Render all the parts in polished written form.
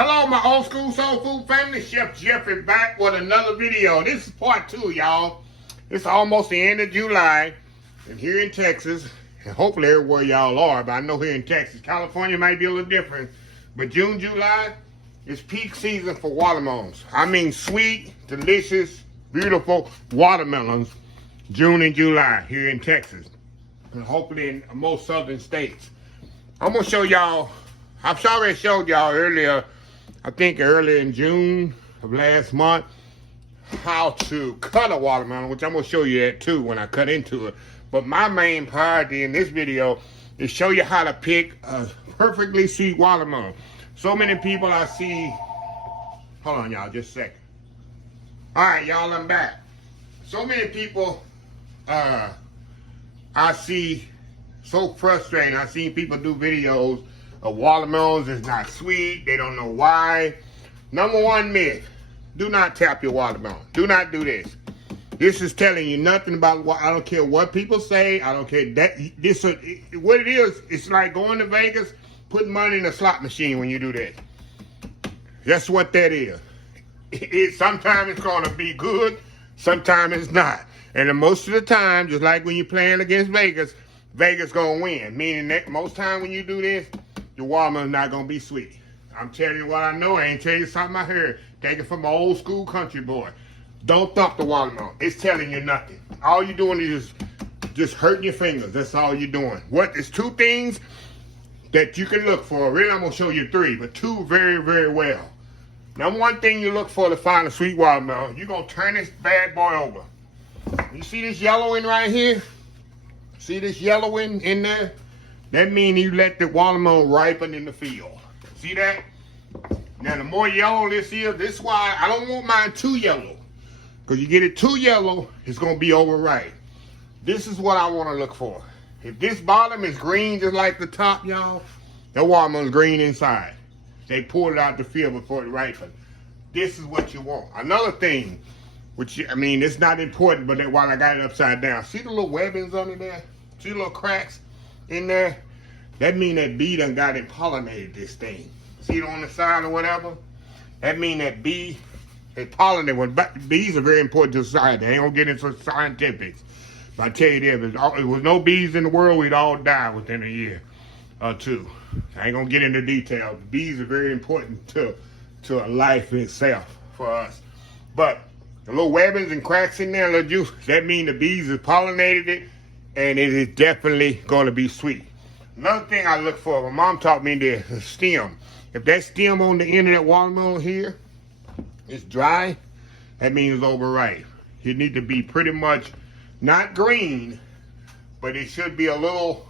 Hello, my old school soul food family. Chef Jeff is back with another video. This is part 2, y'all. It's almost the end of July, and here in Texas, and hopefully everywhere y'all are, but I know here in Texas, California might be a little different, but June, July is peak season for watermelons. I mean sweet, delicious, beautiful watermelons, June and July here in Texas, and hopefully in most southern states. I'm gonna show y'all, I've already showed y'all earlier, I think earlier in June of last month, how to cut a watermelon, which I'm gonna show you that too when I cut into it. But my main priority in this video is show you how to pick a perfectly sweet watermelon. So many people I see, hold on y'all, just a second. All right, y'all, I'm back. So many people I see so frustrating. I've seen people do videos of watermelons is not sweet. They don't know why. Number one myth, do not tap your watermelon. Do not do this. This is telling you nothing about what, I don't care what people say. I don't care that this, what it is, it's like going to Vegas, putting money in a slot machine when you do that. That's what that is. Sometimes it's going to be good, sometimes it's not. And most of the time, just like when you're playing against Vegas, Vegas gonna win. Meaning that most time when you do this, your watermelon's not gonna be sweet. I'm telling you what I know. I ain't telling you something I heard. Take it from an old school country boy. Don't thump the watermelon. It's telling you nothing. All you're doing is just hurting your fingers. That's all you're doing. It's two things that you can look for. Really, I'm gonna show you 3, but 2 very, very well. Number one thing you look for to find a sweet watermelon, you're gonna turn this bad boy over. You see this yellowing right here? See this yellowing in there? That means you let the watermelon ripen in the field. See that? Now, the more yellow this is why I don't want mine too yellow. Because you get it too yellow, it's going to be overripe. This is what I want to look for. If this bottom is green just like the top, y'all, that watermelon's green inside. They pulled it out the field before it ripened. This is what you want. Another thing, which, I mean, it's not important, but that while I got it upside down, see the little webbings under there? See the little cracks in there? That mean that bee done got it pollinated this thing. See it on the side or whatever? That mean that bee is pollinated. Bees are very important to society. They ain't gonna get into scientifics. But I tell you this, if there was no bees in the world, we'd all die within a year or 2. I ain't gonna get into details. Bees are very important to a life itself for us. But the little webbings and cracks in there, little juice, that mean the bees have pollinated it, and it is definitely gonna be sweet. Another thing I look for, my mom taught me this, the stem. If that stem on the end of that watermelon here is dry, that means it's overripe. You need to be pretty much not green, but it should be a little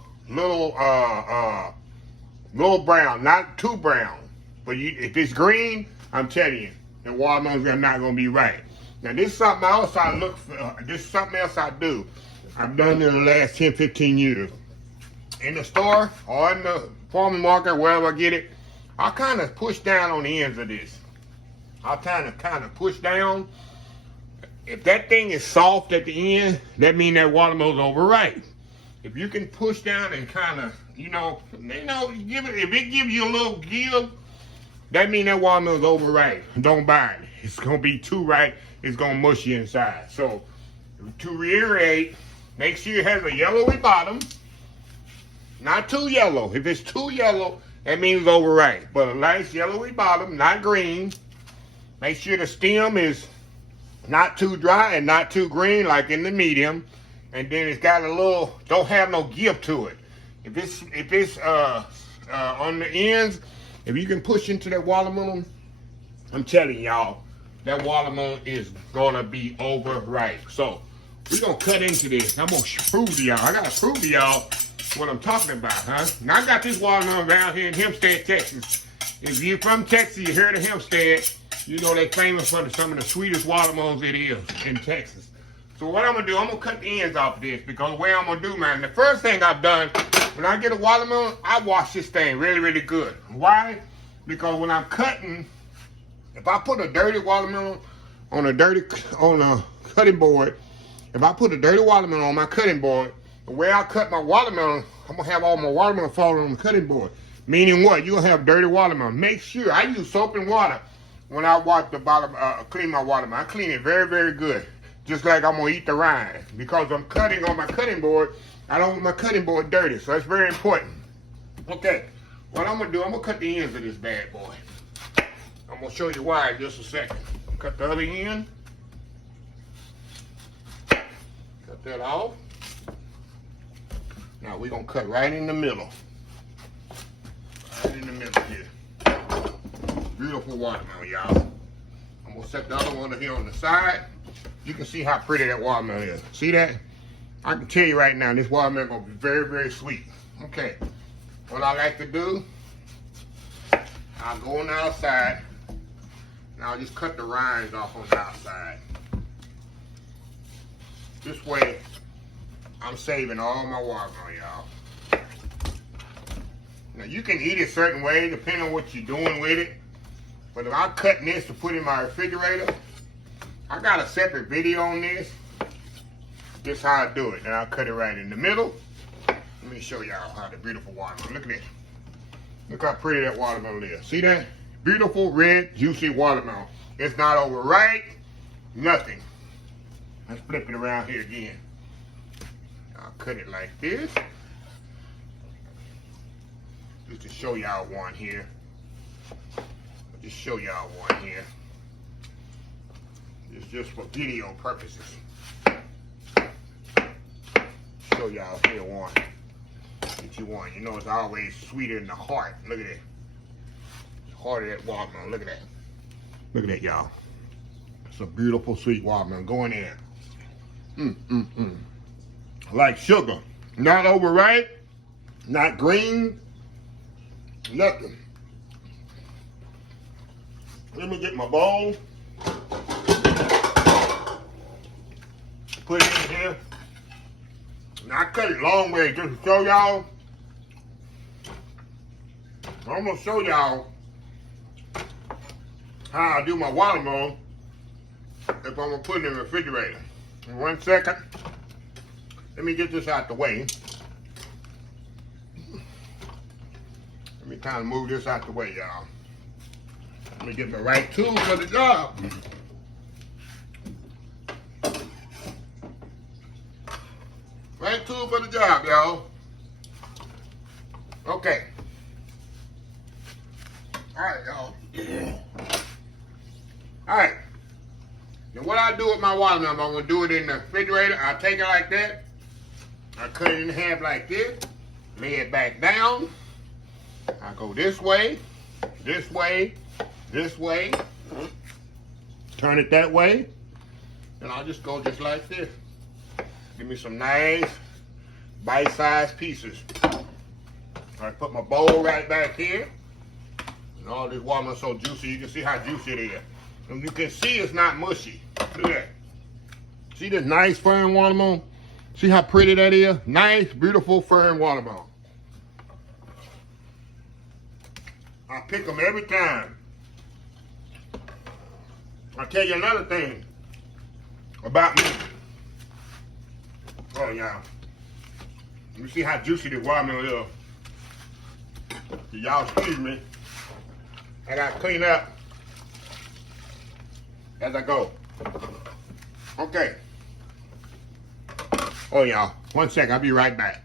brown, not too brown. But if it's green, I'm telling you, the watermelon's not gonna be right. Now this is something else I look for. This is something else I do. I've done in the last 10, 15 years. In the store or in the farmer's market, wherever I get it, I kind of push down on the ends of this. I kind of push down. If that thing is soft at the end, that means that watermelon's overripe. If you can push down and kind of, give it. If it gives you a little give, that means that watermelon's overripe. Don't buy it. It's gonna be too ripe. It's gonna mush you inside. So, to reiterate, make sure it has a yellowy bottom. Not too yellow. If it's too yellow, that means it's overripe. But a nice yellowy bottom, not green. Make sure the stem is not too dry and not too green, like in the medium. And then it's got a little, don't have no give to it. If it's on the ends, if you can push into that watermelon, I'm telling y'all, that watermelon is gonna be overripe. So we're gonna cut into this. I'm gonna prove to y'all. I gotta prove to y'all what I'm talking about, huh? Now I got this watermelon down here in Hempstead, Texas. If you're from Texas, you heard of Hempstead, you know they're famous for some of the sweetest watermelons it is in Texas. So what I'm gonna do, I'm gonna cut the ends off of this, because the way I'm gonna do, man, the first thing I've done, when I get a watermelon, I wash this thing really, really good. Why? Because when I'm cutting, if I put a dirty watermelon on a cutting board, if I put a dirty watermelon on my cutting board, the way I cut my watermelon, I'm gonna have all my watermelon falling on the cutting board. Meaning what? You'll have dirty watermelon. Make sure, I use soap and water when I wash the bottom, clean my watermelon. I clean it very, very good. Just like I'm gonna eat the rind. Because I'm cutting on my cutting board, I don't want my cutting board dirty. So that's very important. Okay, what I'm gonna do, I'm gonna cut the ends of this bad boy. I'm gonna show you why in just a second. Cut the other end. Cut that off. Now we're gonna cut right in the middle. Right in the middle here. Beautiful watermelon, y'all. I'm gonna set the other one here on the side. You can see how pretty that watermelon is. See that? I can tell you right now, this watermelon gonna be very, very sweet. Okay, what I like to do, I'll go on the outside, and I'll just cut the rinds off on the outside. This way, I'm saving all my watermelon, y'all. Now, you can eat it certain ways, depending on what you're doing with it. But if I'm cutting this to put in my refrigerator, I got a separate video on this. This is how I do it. And I'll cut it right in the middle. Let me show y'all how the beautiful watermelon. Look at this. Look how pretty that watermelon is. See that? Beautiful, red, juicy watermelon. It's not overripe. Nothing. Let's flip it around here again. I'll cut it like this. Just to show y'all one here. Just show y'all one here. It's just for video purposes. Show y'all here one. Get you one. You know it's always sweeter in the heart. Look at it. The heart of that watermelon. Look at that. Look at that, y'all. It's a beautiful sweet watermelon going in. Like sugar. Not overripe. Not green. Nothing. Let me get my bowl. Put it in here. Now I cut it long way just to show y'all. I'm gonna show y'all how I do my watermelon if I'm gonna put it in the refrigerator. In 1 second. Let me get this out the way. Let me kind of move this out the way, y'all. Let me get the right tool for the job. Right tool for the job, y'all. Okay. All right, y'all. All right. Now what I do with my watermelon, I'm gonna do it in the refrigerator. I take it like that. I cut it in half like this. Lay it back down. I go this way, this way, this way. Turn it that way. And I'll just go just like this. Give me some nice bite-sized pieces. I put my bowl right back here. And all this watermelon so juicy. You can see how juicy it is. And you can see it's not mushy. Look at that. See this nice firm watermelon? See how pretty that is? Nice, beautiful, firm watermelon. I pick them every time. I'll tell you another thing about me. Oh, yeah. Let me see how juicy this watermelon is. Y'all excuse me. I got to clean up as I go. Okay. Oh, y'all. 1 second. I'll be right back.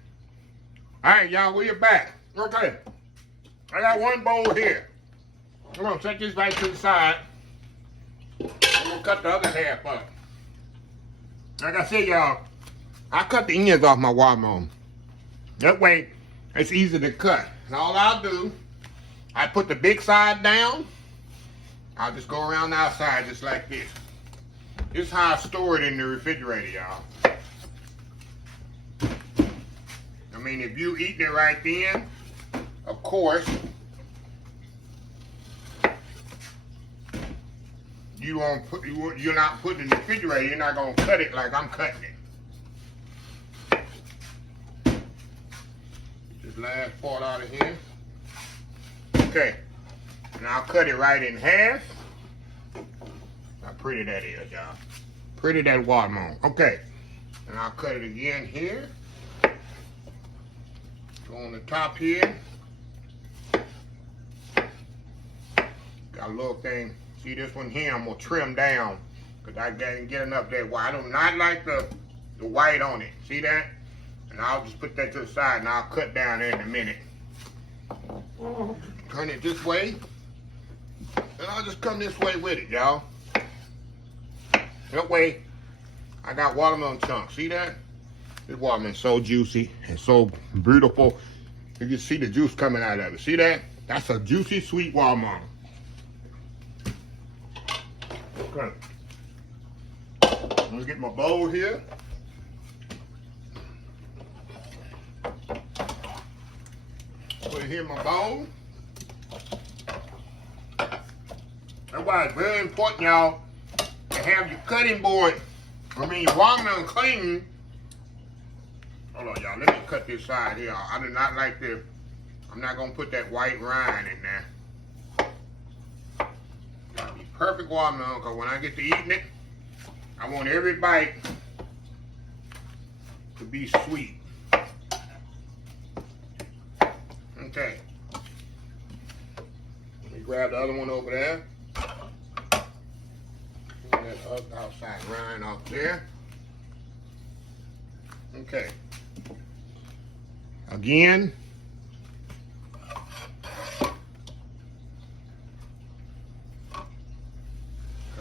All right, y'all. We're back. Okay. I got one bowl here. I'm going to set this right to the side. I'm going to cut the other half up. Like I said, y'all, I cut the ends off my watermelon. That way, it's easy to cut. And all I'll do, I put the big side down. I'll just go around the outside just like this. This is how I store it in the refrigerator, y'all. I mean, if you eating it right then, of course, you're not putting it in the refrigerator. You're not gonna cut it like I'm cutting it. Get this last part out of here. Okay, and I'll cut it right in half. How pretty that is, y'all. Pretty that watermelon. Okay, and I'll cut it again here. Go on the top here. got a little thing. See this one here, I'm gonna trim down. Cause I didn't get enough of that white. I do not like the white on it. See that? And I'll just put that to the side and I'll cut down there in a minute. Turn it this way. And I'll just come this way with it, y'all. That way, I got watermelon chunks. See that? This watermelon is so juicy and so beautiful. You can see the juice coming out of it. See that? That's a juicy, sweet watermelon. Okay. Let me get my bowl here. Put it here in my bowl. That's why it's very important, y'all, to have your cutting board, your watermelon clean. Hold on, y'all. Let me cut this side here. I do not like this. I'm not going to put that white rind in there. Gotta be perfect watermelon, because when I get to eating it, I want every bite to be sweet. Okay. Let me grab the other one over there. Pull that outside rind off there. Okay. Again.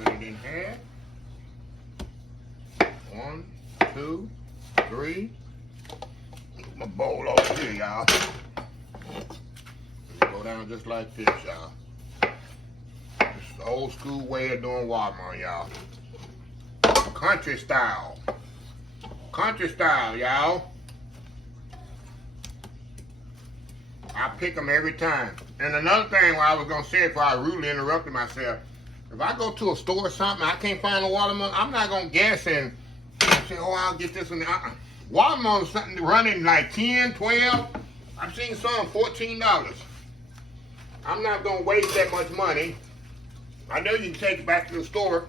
Cut it in half. 1, 2, 3. Put my bowl over here, y'all. Go down just like this, y'all. This is the old school way of doing watermelon, y'all. Country style. Country style, y'all. I pick them every time. And another thing what I was going to say before I rudely interrupted myself, if I go to a store or something, I can't find a watermelon, I'm not going to guess and say, oh, I'll get this one. Watermelon something running like 10, 12. I've seen some $14. I'm not going to waste that much money. I know you can take it back to the store,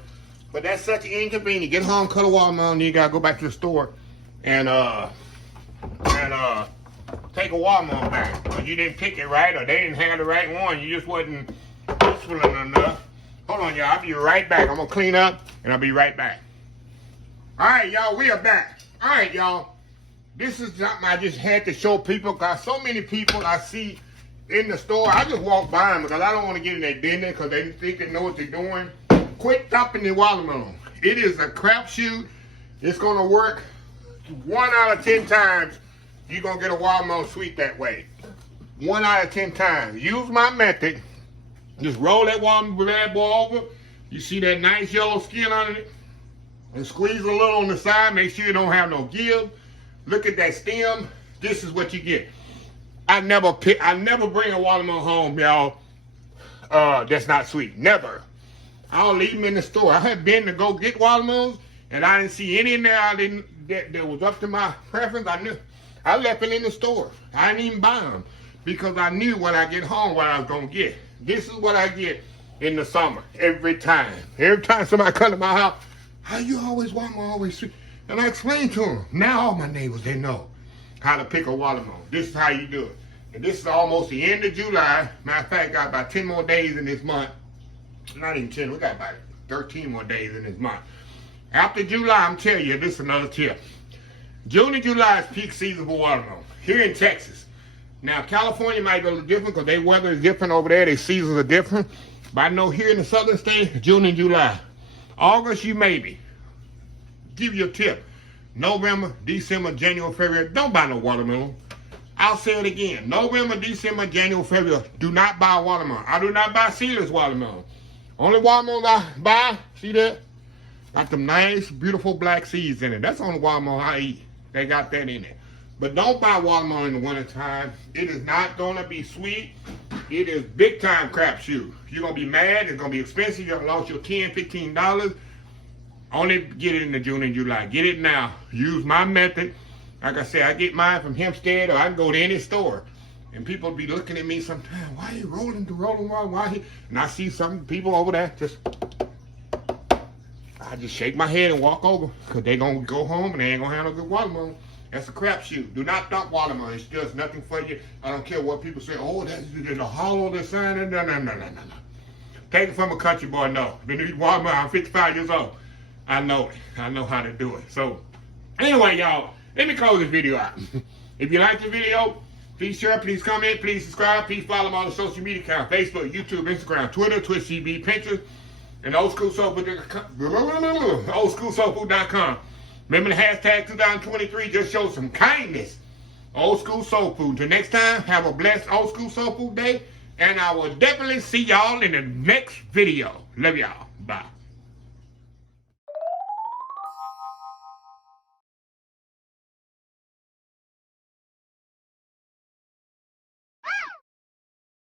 but that's such an inconvenience. Get home, cut a watermelon, then you got to go back to the store and take a watermelon back. Because you didn't pick it right or they didn't have the right one. You just wasn't disciplined enough. Hold on, y'all. I'll be right back. I'm going to clean up and I'll be right back. All right, y'all. We are back. All right, y'all. This is something I just had to show people because so many people I see in the store, I just walk by them because I don't want to get in their business because they think they know what they're doing. Quit thumping the watermelon. It is a crapshoot. It's going to work 1 out of 10 times. You're going to get a watermelon sweet that way. 1 out of 10 times. Use my method. Just roll that watermelon bad boy over. You see that nice yellow skin on it? And squeeze a little on the side. Make sure you don't have no give. Look at that stem. This is what you get. I never bring a watermelon home, y'all, that's not sweet. Never. I'll leave them in the store. I had been to go get watermelons, and I didn't see any in there that was up to my preference. I left it in the store. I didn't even buy them because I knew when I get home what I was going to get. This is what I get in the summer every time. Every time somebody comes to my house, how you always watermelon, always sweet? And I explained to them. Now all my neighbors, they know how to pick a watermelon. This is how you do it. And this is almost the end of July. Matter of fact, got about 10 more days in this month. Not even 10, we got about 13 more days in this month. After July, I'm telling you, this is another tip. June and July is peak season for watermelon. Here in Texas. Now, California might be a little different because their weather is different over there. Their seasons are different. But I know here in the southern states, June and July. August, you maybe. Give you a tip. November, December, January, February, don't buy no watermelon. I'll say it again. November, December, January, February, do not buy watermelon. I do not buy seedless watermelon. Only watermelon I buy, see that? Got them nice, beautiful black seeds in it. That's the only watermelon I eat. They got that in it. But don't buy watermelon in the wintertime. It is not going to be sweet. It is big time crapshoot. You're going to be mad. It's going to be expensive. You're going to lose your $10, $15. Only get it in the June and July. Get it now. Use my method. Like I said, I get mine from Hempstead or I can go to any store. And people be looking at me sometimes, why are you rolling water? Why? And I see some people over there I just shake my head and walk over because they going to go home and they ain't going to have no good watermelon. That's a crapshoot. Do not dump watermelon. It's just nothing for you. I don't care what people say. Oh, there's a hollow, the sign. No. Take it from a country boy, no. Been eating Walmart, I'm 55 years old. I know it. I know how to do it. So, anyway, y'all, let me close this video out. If you like the video, please share, please comment, please subscribe, please follow me on the social media account, Facebook, YouTube, Instagram, Twitter, Twitch TV, Pinterest, and oldschoolsoulfood.com. Remember the hashtag 2023, just show some kindness. Old School Soul Food. Until next time, have a blessed Old School Soul Food day, and I will definitely see y'all in the next video. Love y'all. Bye.